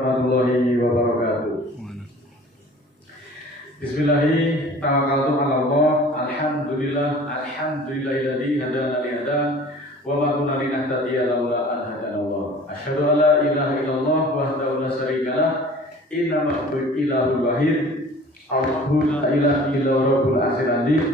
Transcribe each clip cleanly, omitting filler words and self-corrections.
Warahmatullahi wabarakatuh. Bismillahirrahmanirrahim. Tawakkaltu 'ala Allah. Alhamdulillahilladzi hadana li hada wa ma kunna linahtadiya laula an hadana Allah. Asyhadu an la ilaha illallah wahdahu la syarika lah. Innamal ilahul wahid. Allahu la ilaha illa rabbul arsyil azim.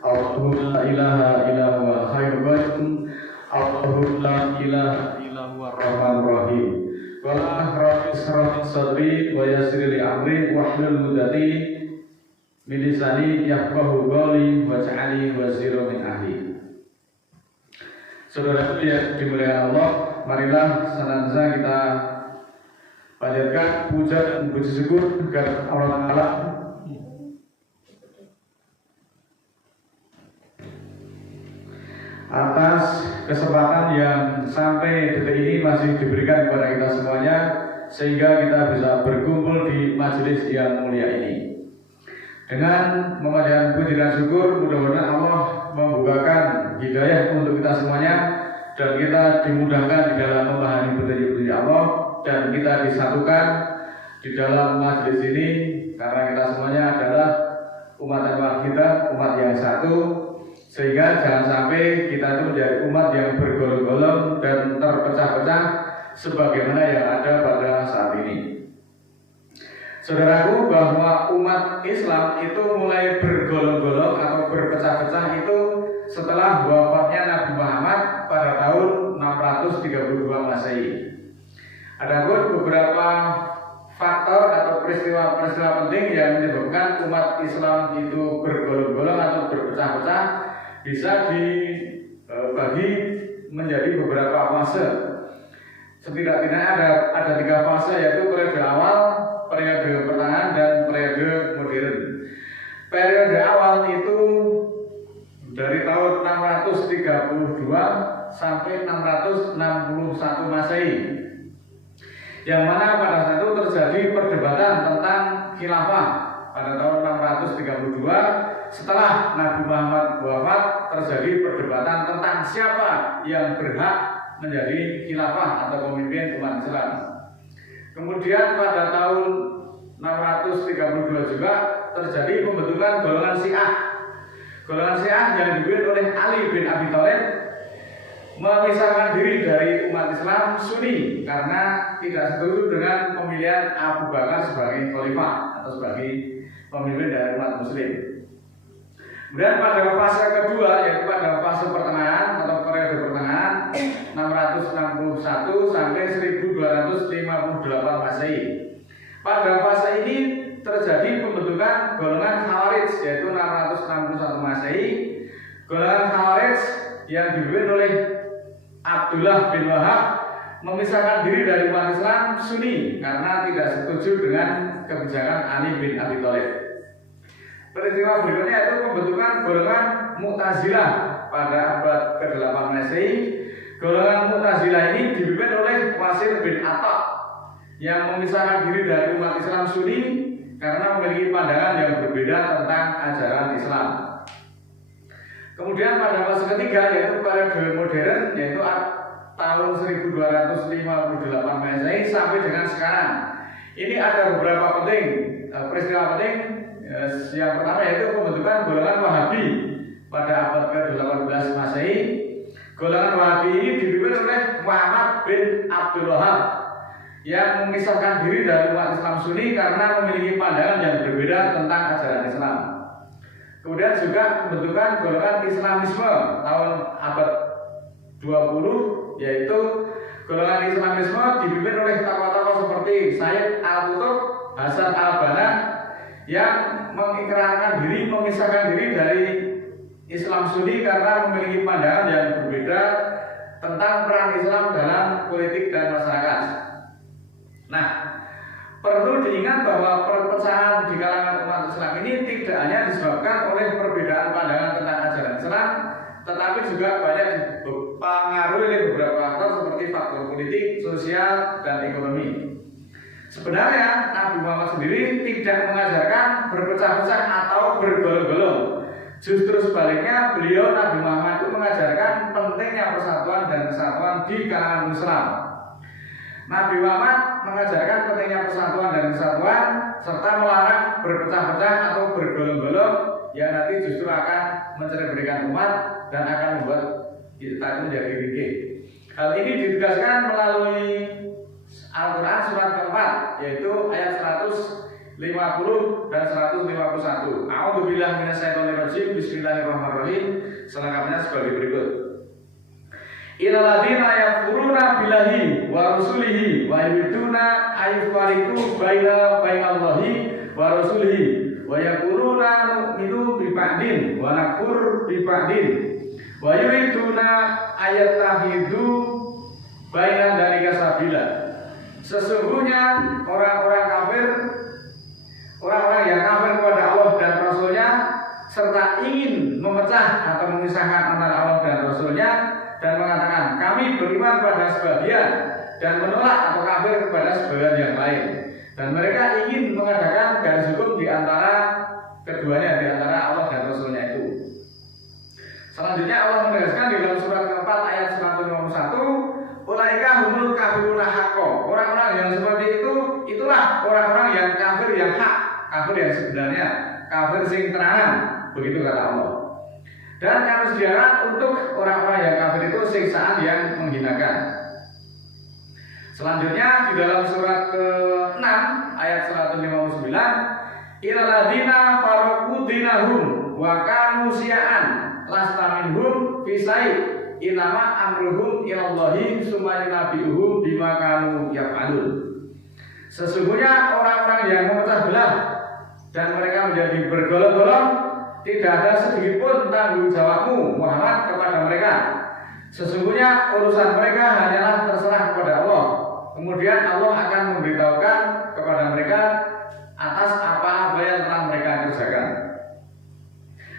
Allahu la ilaha illa huwal hayyul qayyum. Allahu la ilaha illa huwar rahmanur rahim. Wala rabbi sadri wa yassir li amri wahlul 'uqdatam min lisani yafqahu qawli waj'alni waziran min ahli. Saudara yang dimuliakan Allah, marilah senantiasa kita panjatkan puja dan puji syukur kepada Allah Ta'ala atas kesempatan yang sampai detik ini masih diberikan kepada kita semuanya, sehingga kita bisa berkumpul di majelis yang mulia ini. Dengan memanjatkan puji dan syukur, mudah-mudahan Allah membukakan hidayah untuk kita semuanya, dan kita dimudahkan di dalam memahami petunjuk-petunjuk Allah, dan kita disatukan di dalam majelis ini, karena kita semuanya adalah umat kita, umat yang satu. Sehingga jangan sampai kita itu menjadi umat yang bergolong-golong dan terpecah-pecah sebagaimana yang ada pada saat ini. Saudaraku, bahwa umat Islam itu mulai bergolong-golong atau berpecah-pecah itu setelah wafatnya Nabi Muhammad pada tahun 632 Masehi. Adapun beberapa faktor atau peristiwa-peristiwa penting yang menyebabkan umat Islam itu bergolong-golong atau berpecah-pecah bisa dibagi menjadi beberapa fase. Setidaknya ada 3 fase, yaitu periode awal, periode pertengahan, dan periode modern. Periode awal itu dari tahun 632 sampai 661 Masehi, yang mana pada saat itu terjadi perdebatan tentang khilafah pada tahun 632. Setelah Nabi Muhammad wafat, terjadi perdebatan tentang siapa yang berhak menjadi khilafah atau pemimpin umat Islam. Kemudian pada tahun 632 juga terjadi pembentukan golongan Syiah. Golongan Syiah yang dipimpin oleh Ali bin Abi Thalib memisahkan diri dari umat Islam Sunni karena tidak setuju dengan pemilihan Abu Bakar sebagai khalifah atau sebagai pemimpin dari umat Muslim. Kemudian pada fase kedua, yaitu pada fase pertengahan atau periode pertengahan 661 sampai 1258 Masehi. Pada fase ini terjadi pembentukan golongan Khawarij, yaitu 661 Masehi. Golongan Khawarij yang dipimpin oleh Abdullah bin Wahab memisahkan diri dari umat Islam Sunni karena tidak setuju dengan kebijakan Ali bin Abi Thalib. Peristiwa berikutnya yaitu pembentukan golongan Mu'tazilah pada abad ke-8 Masehi. Golongan Mu'tazilah ini dipimpin oleh Wasir bin Atta yang memisahkan diri dari umat Islam Sunni karena memiliki pandangan yang berbeda tentang ajaran Islam. Kemudian pada fase ketiga, yaitu periode modern, yaitu tahun 1258 Masehi sampai dengan sekarang. Ini ada beberapa peristiwa penting. Yang pertama yaitu pembentukan golongan Wahabi pada abad ke-18 Masehi. Golongan Wahabi ini dipimpin oleh Muhammad bin Abdul Wahab yang memisahkan diri dari umat Islam Sunni karena memiliki pandangan yang berbeda tentang ajaran Islam. Kemudian juga pembentukan golongan Islamisme tahun abad 20, yaitu golongan Islamisme dipimpin oleh tokoh-tokoh seperti Sayyid Al-Qutb, Hasan Al-Banna yang mengikrarkan diri, memisahkan diri dari Islam Sunni karena memiliki pandangan yang berbeda tentang peran Islam dalam politik dan masyarakat. Nah, perlu diingat bahwa perpecahan di kalangan umat Islam ini tidak hanya disebabkan oleh perbedaan pandangan tentang ajaran Islam, tetapi juga banyak dipengaruhi oleh beberapa faktor seperti faktor politik, sosial, dan ekonomi. Sebenarnya Nabi Muhammad sendiri tidak mengajarkan berpecah-pecah atau bergolong-golong. Justru sebaliknya, beliau Nabi Muhammad itu mengajarkan pentingnya persatuan dan kesatuan di kalangan Islam. Nabi Muhammad mengajarkan pentingnya dan kesatuan, serta melarang berpecah-pecah atau bergolong-golong yang nanti justru akan mencerai-beraikan umat dan akan membuat kita menjadi ringkih. Hal ini ditegaskan melalui Al-Quran surat keempat, yaitu ayat 150 dan 151. A'udzubillahi minasyaitonirrajim. Bismillahirrahmanirrahim. Selengkapnya sebagai berikut. Innal ladzina yakfuruna billahi wa rusulihi wa yuriduna ayyufariqu bainallahi wa rusulihi wa yaquluna nu'minu bi ba'din wa nakfur bi ba'din wa yuriduna ayattakhidhu baina dzalika sabila. Sesungguhnya orang-orang kafir, orang-orang yang kafir kepada Allah dan Rasulnya, serta ingin memecah atau memisahkan antara Allah dan Rasulnya, dan mengatakan kami beriman pada sebagian dan menolak atau kafir kepada sebagian yang lain, dan mereka ingin mengadakan garis hukum di antara keduanya, di antara Allah dan Rasulnya itu. Selanjutnya Allah menegaskan di dalam surat keempat ayat 151, ulaika humul kafiruna haqqo. Orang-orang yang seperti itu, itulah orang-orang yang kafir yang hak, kafir yang sebenarnya, kafir sing tenanan, begitu kata Allah. Dan kami sediakan untuk orang-orang yang kafir itu siksaan yang menghinakan. Selanjutnya di dalam surat ke-6 ayat 159, innal ladzina farraqu dinahum wa kanu syi'an lasta minhum fi syai' innama amruhum ilallahi tsumma yunabbi'uhum bima kanu yaf'alun. Sesungguhnya orang-orang yang memecah belah dan mereka menjadi bergolong-golong, tidak ada sedikit pun tanggung jawabmu Muhammad kepada mereka. Sesungguhnya urusan mereka hanyalah terserah kepada Allah. Kemudian Allah akan memberitahukan kepada mereka atas apa-apa yang telah mereka kerjakan.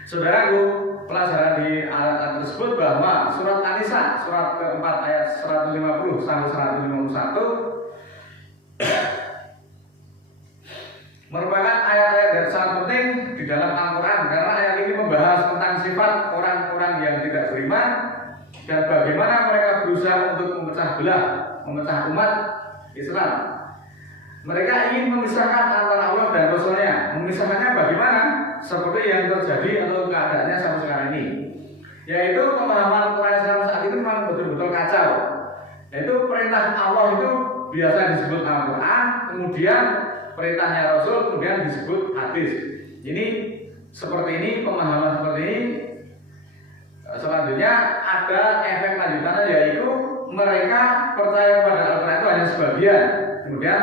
Saudaraku, pelajaran di ayat tersebut bahwa surat An-Nisa surat keempat ayat 150 sampai 151 merupakan ayat-ayat yang sangat penting di dalam Al-Quran, karena ayat ini membahas tentang sifat orang-orang yang tidak beriman dan bagaimana mereka berusaha untuk memecah belah, memecah umat Islam. Mereka ingin memisahkan antara Allah dan Rasulnya. Memisahkannya bagaimana? Seperti yang terjadi atau keadaannya sampai sekarang ini, yaitu pemahaman Quran Islam saat ini memang betul-betul kacau. Yaitu perintah Allah itu biasa disebut Al-Quran, kemudian perintahnya Rasul kemudian disebut hadis. Ini seperti ini, pemahaman seperti ini. Selanjutnya ada efek lanjutannya, yaitu mereka percaya kepada Al-Quran itu hanya sebagian, kemudian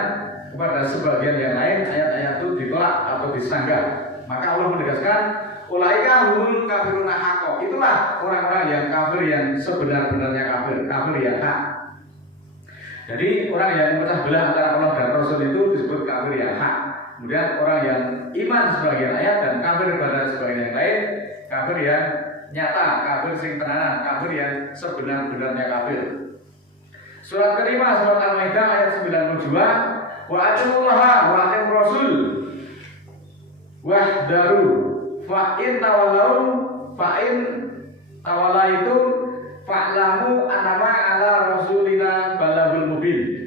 kepada sebagian yang lain ayat-ayat itu ditolak atau disanggah. Maka Allah menegaskan ulaika humul kafiruna haqqo. Itulah orang-orang yang kafir yang sebenar-benarnya kafir, kafir yang hak. Jadi orang yang memecah belah antara Allah dan Rasul itu disebut kafir yang hak. Kemudian orang yang iman sebagian ayat dan kafir pada sebagian yang lain, kafir yang nyata, kafir sing tenanan, kafir yang sebenar-benarnya kafir. Surat kelima surat Al-Maidah ayat 92, wa atiullaha wa atiur rasul wahdaru fa in tawallaitum fa'lamu annama ala rasulina balagul mubin.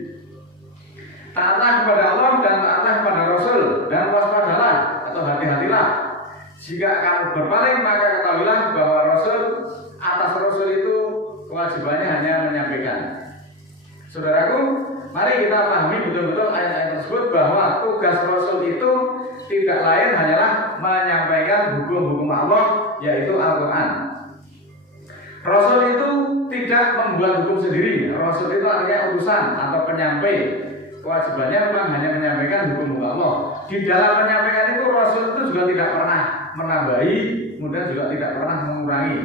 Taatlah kepada Allah dan taatlah kepada Rasul, dan waspadalah atau hati-hatilah jika kamu berpaling, maka ketahuilah bahwa atas Rasul itu kewajibannya hanya menyampaikan. Saudaraku, mari kita pahami betul-betul ayat-ayat tersebut bahwa tugas Rasul itu tidak lain hanyalah menyampaikan hukum-hukum Allah, yaitu Al-Quran. Rasul itu tidak membuat hukum sendiri. Rasul itu artinya utusan atau penyampai. Kewajibannya memang hanya menyampaikan hukum-hukum Allah. Di dalam menyampaikan itu Rasul itu juga tidak pernah menambahi, kemudian juga tidak pernah mengurangi.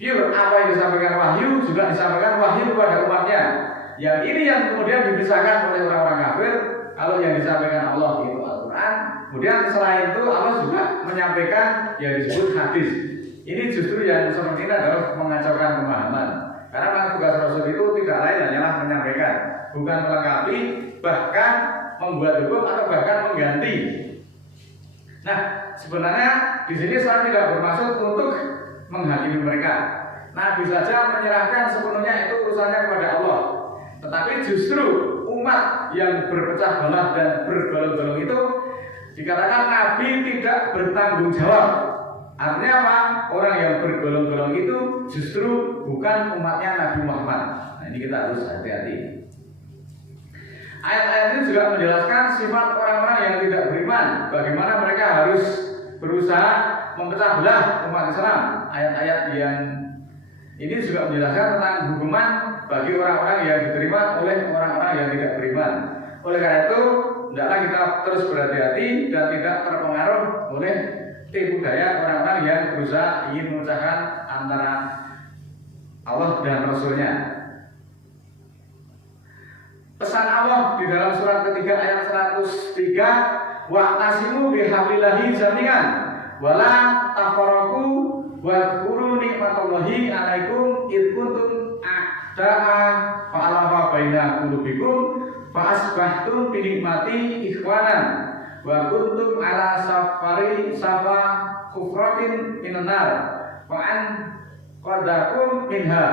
Pure apa yang disampaikan wahyu juga disampaikan wahyu kepada umatnya. Yang ini yang kemudian dipisahkan oleh orang-orang kafir. Kalau yang disampaikan Allah itu Al-Quran, kemudian selain itu Allah juga menyampaikan yang disebut hadis. Ini justru yang seperti ini adalah mengacaukan pemahaman. Karena tugas Rasul itu tidak lain hanyalah menyampaikan, bukan melengkapi, bahkan membuat hukum atau bahkan mengganti. Nah, sebenarnya di sini saya tidak bermaksud untuk menghakimi mereka. Nabi saja menyerahkan sepenuhnya itu urusannya kepada Allah. Tetapi justru umat yang berpecah belah dan bergolong-golong itu dikatakan Nabi tidak bertanggung jawab. Artinya apa? Orang yang bergolong-golong itu justru bukan umatnya Nabi Muhammad. Nah, ini kita harus hati-hati. Ayat-ayat ini juga menjelaskan sifat orang-orang yang tidak beriman, bagaimana mereka harus berusaha memecah belah umat Islam. Ayat-ayat yang ini juga menjelaskan tentang hukuman bagi orang-orang yang diterima oleh orang-orang yang tidak beriman. Oleh karena itu, hendaklah kita terus berhati-hati dan tidak terpengaruh oleh tipu daya orang-orang yang berusaha ingin memecahkan antara Allah dan Rasul-Nya. Pesan Allah di dalam surat ketiga ayat 103, wa'tasimu bihablillahi jami'an wala tafarraqu wadhkuru nikmatallahi 'alaikum id kuntum a'da'a fa'alafa baina qulubikum fa'asbahtum bi nikmati ikhwanan wa kuntum ala safa kufratin minan nar fa'an qadakum minha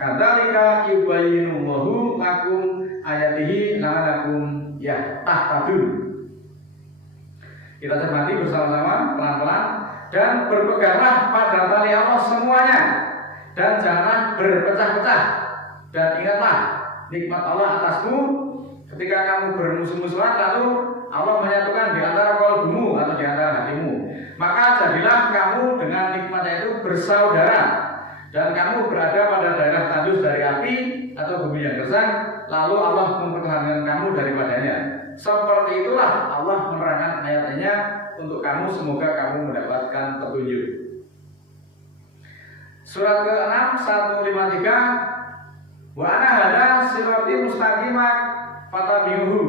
kadzalika yubayyinullahu lakum ayatihi la'alakum yahtadun. Kita cermati bersama-sama pelan-pelan. Dan berpeganglah pada tali Allah semuanya, dan janganlah berpecah-pecah. Dan ingatlah nikmat Allah atasmu ketika kamu bermusuh-musuhan, lalu Allah menyatukan di antara kalbumu atau di antara hatimu. Maka jadilah kamu dengan nikmatnya itu bersaudara, dan kamu berada pada daerah tandus dari api atau bumi yang gersang, lalu Allah mempertahankan kamu daripadanya. Seperti itulah Allah menerangkan ayat-ayatnya untuk kamu, semoga kamu mendapatkan petunjuk. Surat ke-6 153, wa ana hada sirati mustaqimah fatabi'uhu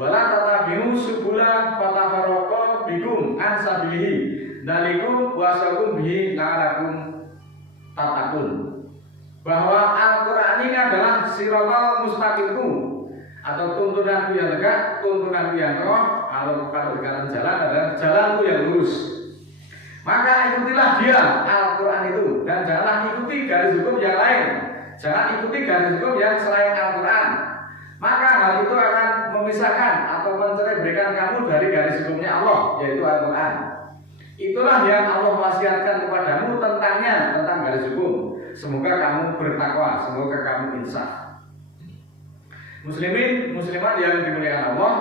wa la tatabi'u subula fatafarraqa bikum an sabilihi dzalikum wasakum bihi la'alakum tattaqun. Bahwa Al-Qur'an ini adalah siratal mustaqimku, atau tuntunanku yang tegak, tuntunanku yang kokoh. Kalau dikatakan jalan adalah jalanku yang lurus. Maka ikutilah dia, Al-Quran itu, dan janganlah ikuti garis hukum yang lain. Jangan ikuti garis hukum yang selain Al-Quran. Maka hal itu akan memisahkan atau mencerai-berikan kamu dari garis hukumnya Allah, yaitu Al-Quran. Itulah yang Allah wasiatkan kepadamu tentang garis hukum. Semoga kamu bertakwa, semoga kamu insaf. Muslimin, muslimat yang dimuliakan Allah,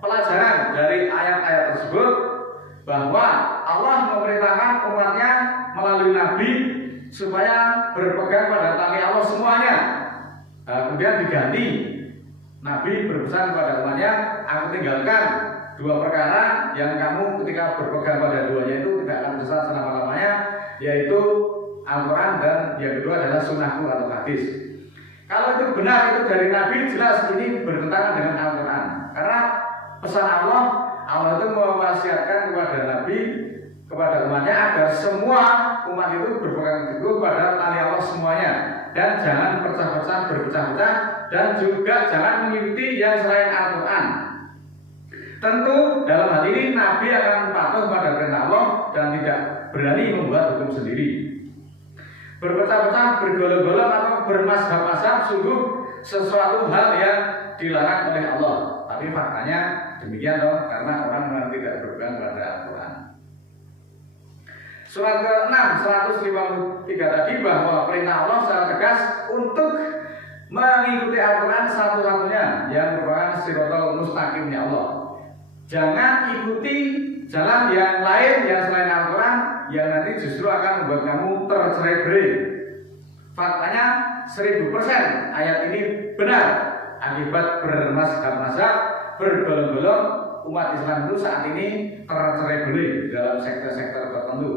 pelajaran dari ayat-ayat tersebut bahwa Allah memerintahkan umatnya melalui Nabi supaya berpegang pada tali Allah semuanya. Kemudian diganti, Nabi berpesan kepada umatnya, aku tinggalkan dua perkara yang kamu ketika berpegang pada duanya itu tidak akan sesat selama-lamanya, yaitu Al-Quran dan yang kedua adalah sunnahku atau hadis. Kalau itu benar, itu dari Nabi, jelas ini bertentangan dengan Al-Quran. Karena pesan Allah itu mewasiatkan kepada Nabi, kepada umatnya agar semua umat itu berpegang teguh pada tali Allah semuanya, dan jangan berpecah-pecah, dan juga jangan mengikuti yang selain Al-Quran. Tentu dalam hal ini Nabi akan patuh pada perintah Allah dan tidak berani membuat hukum sendiri. Berpecah-pecah, bergolong-golong atau bermazhab-mazhab sungguh sesuatu hal yang dilarang oleh Allah. Tapi faktanya demikian dong, karena orang memang tidak berpegang pada Al-Quran. Surat ke-6 153 tadi bahwa perintah Allah secara tegas untuk mengikuti Al-Quran satu-satunya yang merupakan siratal mustaqimnya Allah. Jangan ikuti jalan yang lain yang selain Al-Quran, yang nanti justru akan membuat kamu tercerai-berai. Faktanya 1000% ayat ini benar. Akibat bermazhab-mazhab, bergolong-golong, umat Islam itu saat ini tercerai-berai dalam sektor-sektor tertentu.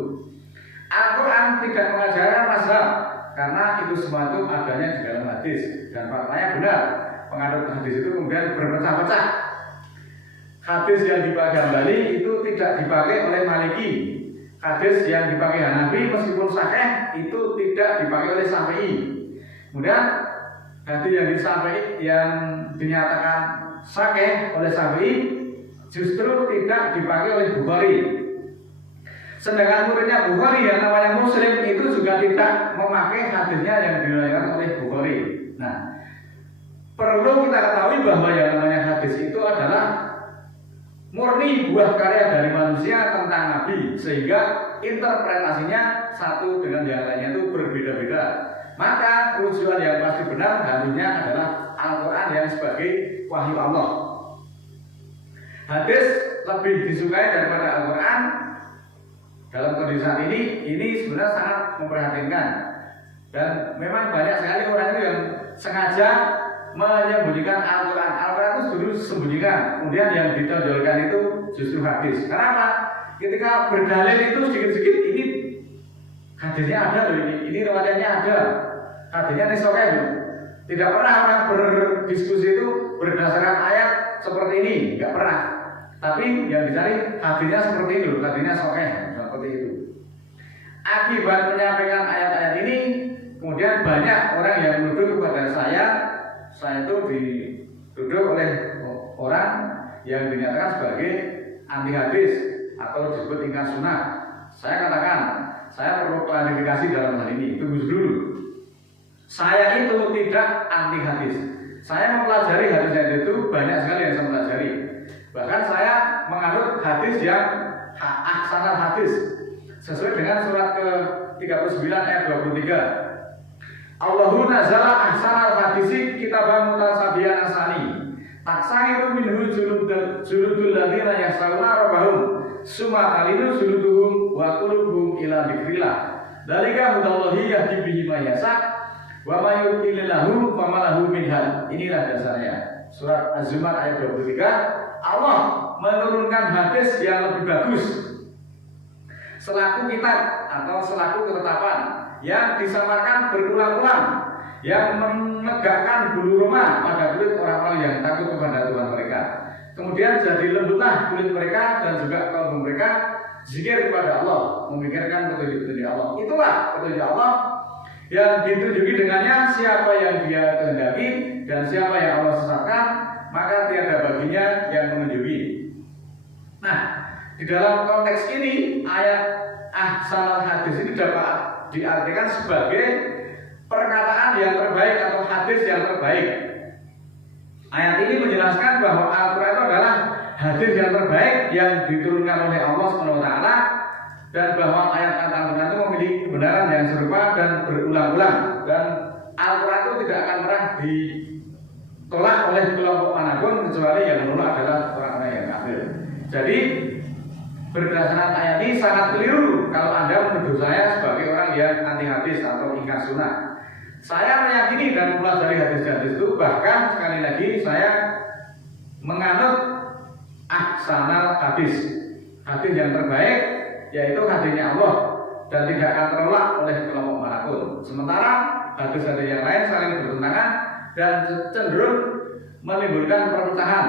Al-Quran tidak mengajarkan mazhab, karena itu semua itu adanya di dalam hadis. Dan faktanya benar, penganut hadis itu kemudian berpecah-pecah. Hadis yang dipakai Hambali itu tidak dipakai oleh Maliki. Hadis yang dipakai Hanafi meskipun sahih itu tidak dipakai oleh Syafi'i. Kemudian hadis yang dinyatakan sahih oleh Syafi'i justru tidak dipakai oleh Bukhari. Sedangkan muridnya Bukhari yang namanya Muslim itu juga tidak memakai hadisnya yang diriwayatkan oleh Bukhari. Nah, perlu kita ketahui bahwa yang namanya hadis itu adalah murni buah karya dari manusia tentang Nabi, sehingga interpretasinya satu dengan yang lainnya itu berbeda-beda. Maka rujukan yang pasti benar harusnya adalah Al-Quran yang sebagai wahyu Allah. Hadis lebih disukai daripada Al-Quran dalam kondisi saat ini sebenarnya sangat memprihatinkan. Dan memang banyak sekali orang itu yang sengaja menyembunyikan Al-Quran. Al-Quran itu dulu sembunyikan, kemudian yang ditonjolkan itu justru hadis. Kenapa? Ketika berdalil itu sedikit-sedikit, ini hadisnya ada loh, ini riwayatnya ada, hadisnya ini sahih loh. Tidak pernah orang berdiskusi itu berdasarkan ayat seperti ini, nggak pernah. Tapi yang dicari hadisnya seperti itu, hadisnya sahih seperti itu. Akibat menyampaikan ayat-ayat ini, kemudian banyak orang yang menuduh kepada saya itu dituduh oleh orang yang dinyatakan sebagai anti hadis atau disebut ingkar sunnah. Saya katakan, saya perlu klarifikasi dalam hal ini. Tunggu dulu. Saya itu tidak anti hadis. Saya mempelajari hadis itu banyak sekali yang saya pelajari. Bahkan saya menganut hadis yang ahsanal hadis sesuai dengan surat ke-39 ayat 23. Allahu nazala ahsanal hadisi kitabam mutasabiyan asani taksairu minhu juludul ladina yasawna rabbahum summa talinu juluduhum wa qulubuhum ila dzikrillah dalika hudallahi yahdi bihi may yasha wa may yudlilillahu famalahu min had. Inilah dasarnya surat Az-Zumar ayat 23. Allah menurunkan hadis yang lebih bagus selaku kitab atau selaku ketetapan yang disamarkan berulang-ulang, yang menegakkan bulu roma pada kulit orang-orang yang takut kepada Tuhan mereka. Kemudian jadi lembutlah kulit mereka dan juga kalbu mereka zikir kepada Allah, memikirkan petunjuk-petunjuk Allah. Itulah petunjuk Allah yang ditunjuki dengannya siapa yang Dia kehendaki dan siapa yang Allah sesatkan, maka tiada baginya yang menunjuki. Nah, di dalam konteks ini ayat ahsanal hadis ini dapat diartikan sebagai perkataan yang terbaik atau hadis yang terbaik. Ayat ini menjelaskan bahwa Al-Quran itu adalah hadis yang terbaik yang diturunkan oleh Allah SWT, dan bahwa ayat Al-Quran itu memiliki kebenaran yang serupa dan berulang-ulang, dan Al-Quran itu tidak akan pernah ditolak oleh kelompok manapun kecuali yang menolak adalah orang-orang yang kafir. Jadi berdasarkan ayat ini sangat keliru kalau Anda menuduh saya sebagai orang yang anti hadis atau ingkar sunnah. Saya meyakini dan mempelajari hadis-hadis itu, bahkan sekali lagi saya menganut ahsanal hadis, hadis yang terbaik, yaitu hadisnya Allah dan tidak akan tertolak oleh kelompok manapun. Sementara hadis-hadis yang lain saling bertentangan dan cenderung menimbulkan perpecahan.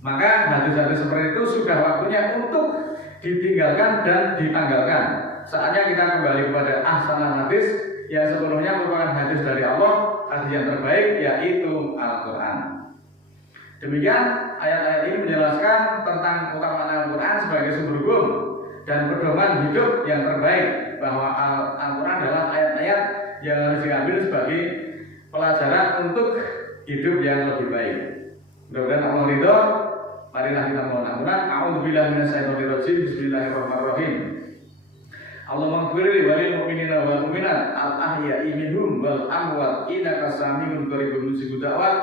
Maka hadis-hadis seperti itu sudah waktunya untuk ditinggalkan dan ditanggalkan. Saatnya kita kembali kepada ahsanal hadis yang sepenuhnya merupakan hadis dari Allah, hadis yang terbaik yaitu Al-Quran. Demikian ayat-ayat ini menjelaskan tentang keutamaan Al-Quran sebagai sumber hukum dan pedoman hidup yang terbaik, bahwa Al-Quran adalah ayat-ayat yang harus diambil sebagai pelajaran untuk hidup yang lebih baik. Mudah-mudahan Allah ridho. Marilah kita mohon ampunan. A'udzubillahi minasyaitonir rajim. Bismillahirrahmanirrahim. Allahumma ighfir walil mu'minina wal mu'minat al-ahya'i minhum wal amwat innaka sami'un qaribun mujibud da'wat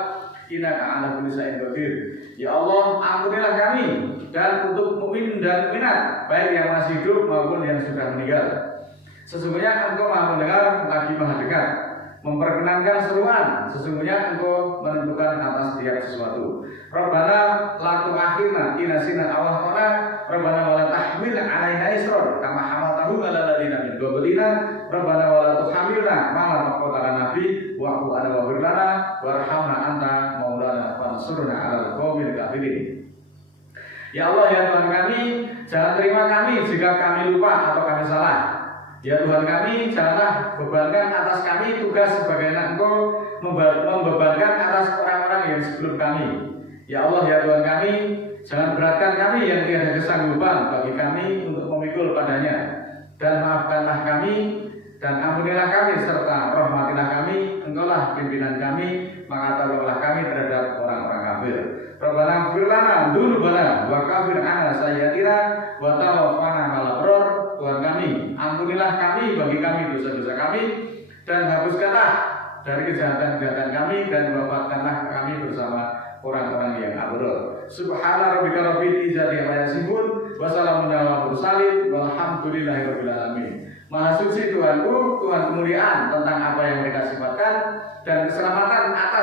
innaka 'ala kulli syai'in qadir. Ya Allah, ampunilah kami dan untuk mukmin dan mukminat, baik yang masih hidup maupun yang sudah meninggal. Sesungguhnya Engkau Maha mendengar lagi Maha dekat, memperkenankan seruan. Sesungguhnya Engkau menentukan atas setiap sesuatu. Rabbana la tu'akhirna in nasina aw akhtana, Rabbana wa la tahmil 'alaina isran kama hamaltahu 'alal ladzina min qablina, Rabbana wa la tuhamilna ma la taqata lana bi wa'fu 'anna waghfir lana warhamna anta maulana fansurna 'alal qaumil kafirin. Ya Allah, ya Tuhan kami, jangan terima kami jika kami lupa atau kami salah. Ya Tuhan kami, janganlah bebankan atas kami tugas sebagaimana Engkau membebankan atas orang-orang yang sebelum kami. Ya Allah, ya Tuhan kami, jangan beratkan kami yang tiada kesanggupan bagi kami untuk memikul padanya. Dan maafkanlah kami dan ampunilah kami serta rahmatilah kami, Engkaulah pimpinan kami, maka tolonglah kami terhadap orang-orang kafir. Rabbana ighfir lana dzunubana wa kaffir 'anna sayyi'atina wa tawaffana ma'al abrar. Tuhan kami, ampunilah kami bagi kami dosa-dosa kami dan hapuskanlah dari kejahatan-kejahatan kami dan wafatkanlah kami bersama orang-orang yang abrar. Subhana rabbika rabbil izzati amma yasifun wa salamun alal mursalin walhamdulillahi rabbil alamin. Maha suci Tuhanku, Tuhan kemuliaan tentang apa yang mereka sifatkan dan keselamatan atas